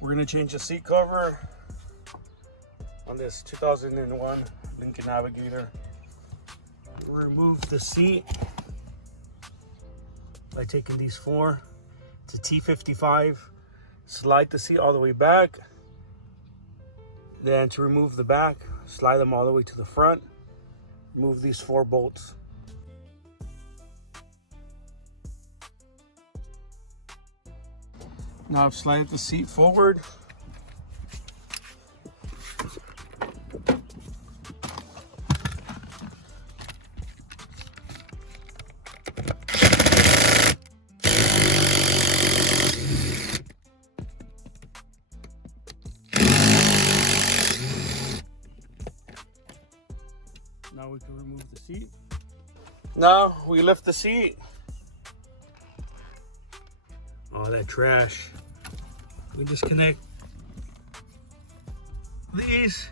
We're gonna change the seat cover on this 2001 Lincoln Navigator. Remove the seat by taking these four. It's a T55. Slide the seat all the way back. Then to remove the back, slide them all the way to the front. Remove these 4 bolts. Now slide the seat forward. Now we can remove the seat. Now we lift the seat. Oh, that trash. We disconnect these.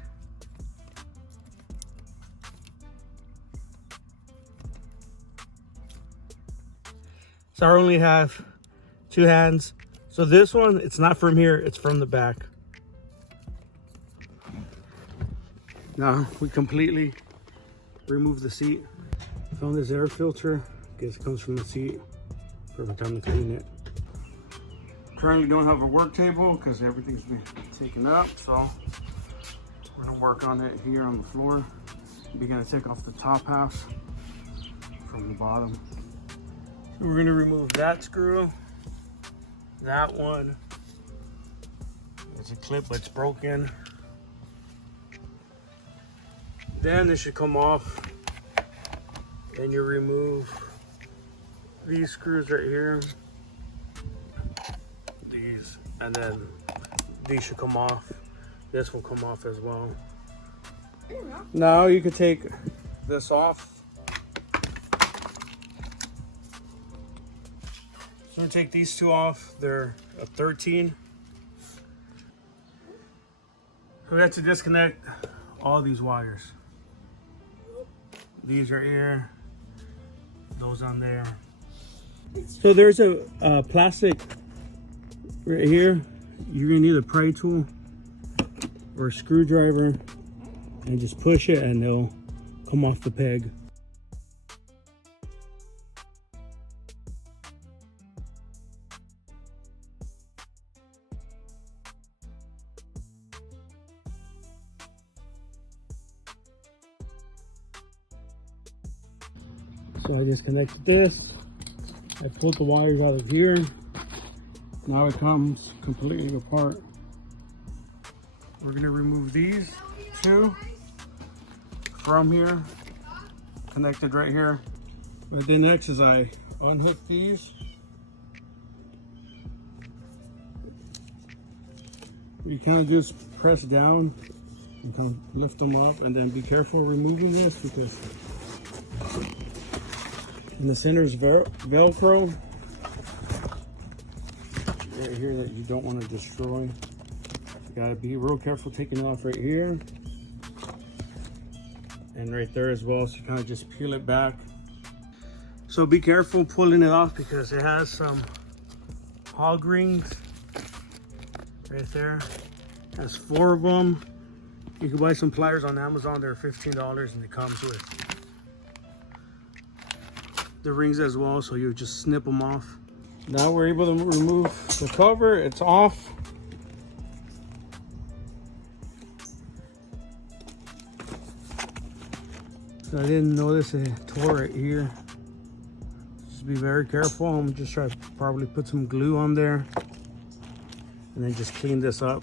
So I only have 2 hands. So this one, it's not from here, it's from the back. Now we completely remove the seat. Found this air filter. Guess it comes from the seat. Perfect time to clean it. Currently don't have a work table because everything's been taken up, so we're gonna work on it here on the floor. We're gonna take off the top half from the bottom. So we're gonna remove that screw, that one. There's a clip but it's broken. Then this should come off. And you remove these screws right here. These, and then these should come off. This will come off as well. Now you could take this off. So I'm gonna take these 2 off. They're a 13. So we have to disconnect all these wires. These are here, those on there. So there's a plastic right here. You're gonna need a pry tool or a screwdriver and just push it and it'll come off the peg. So I disconnected this. I pulled the wires out of here. Now it comes completely apart. We're gonna remove these 2 from here, connected right here. But then next is I unhook these. You kind of just press down and kind of lift them up, and then be careful removing this because in the center is Velcro right here that you don't want to destroy. You gotta be real careful taking it off right here and right there as well. So you kind of just peel it back. So be careful pulling it off because it has some hog rings right there. It has 4 of them. You can buy some pliers on Amazon. They're $15 and it comes with the rings as well, so you just snip them off. Now we're able to remove the cover. It's off. So I didn't notice it tore right here. Just be very careful. I'm just trying to probably put some glue on there and then just clean this up.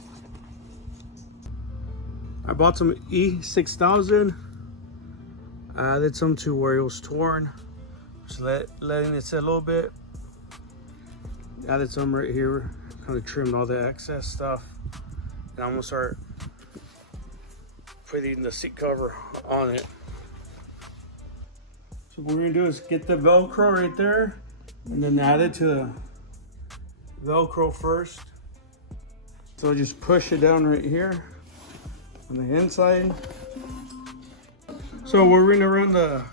I bought some E6000. I added some to where it was torn. Just letting it sit a little bit. Added some right here, kind of trimmed all the excess stuff. And I'm gonna start putting the seat cover on it. So what we're gonna do is get the Velcro right there and then add it to the Velcro first. So just push it down right here on the inside. So we're gonna run the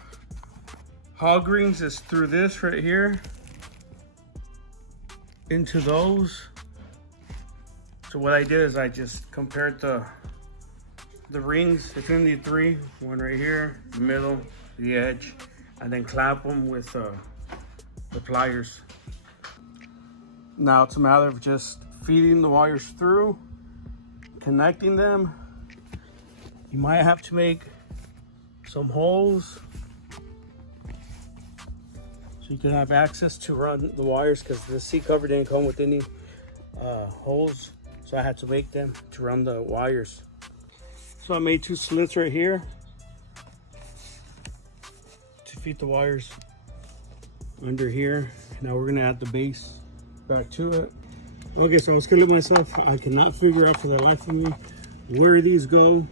hog rings is through this right here into those, So what I did is I just compared the rings between the three, one right here, the middle, the edge, and then clamp them with the pliers. Now it's a matter of just feeding the wires through, connecting them. You might have to make some holes so you can have access to run the wires, because the seat cover didn't come with any holes, so I had to make them to run the wires. So I made 2 slits right here to feed the wires under here. Now we're gonna add the base back to it. Okay, so I was killing myself. I cannot figure out for the life of me where these go,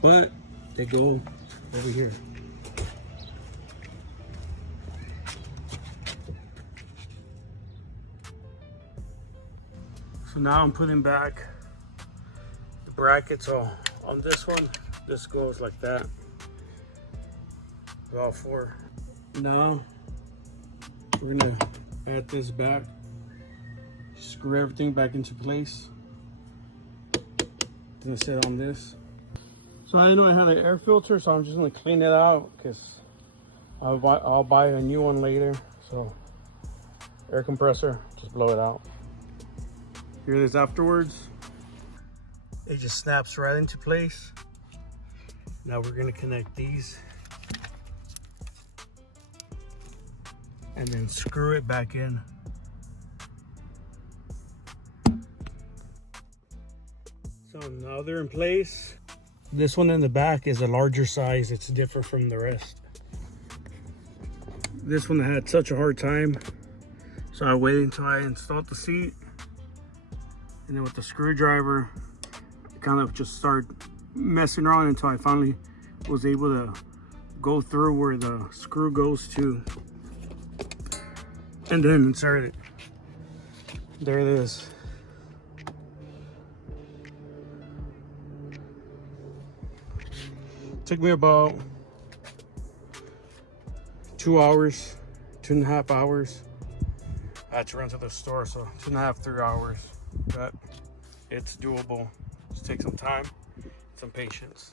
but they go over here. So now I'm putting back the brackets on this one. This goes like that. All 4. Now we're gonna add this back. Screw everything back into place. Gonna sit on this. So I know I had an air filter, so I'm just gonna clean it out because I'll buy a new one later. So air compressor, just blow it out. Here it is afterwards. It just snaps right into place. Now we're gonna connect these and then screw it back in. So now they're in place. This one in the back is a larger size. It's different from the rest. This one had such a hard time, so I waited until I installed the seat, and then with the screwdriver I kind of just started messing around until I finally was able to go through where the screw goes to and then insert it. There it is. Took me about 2 hours, 2.5 hours. I had to run to the store, so 2.5, 3 hours, but it's doable. Just take some time, some patience.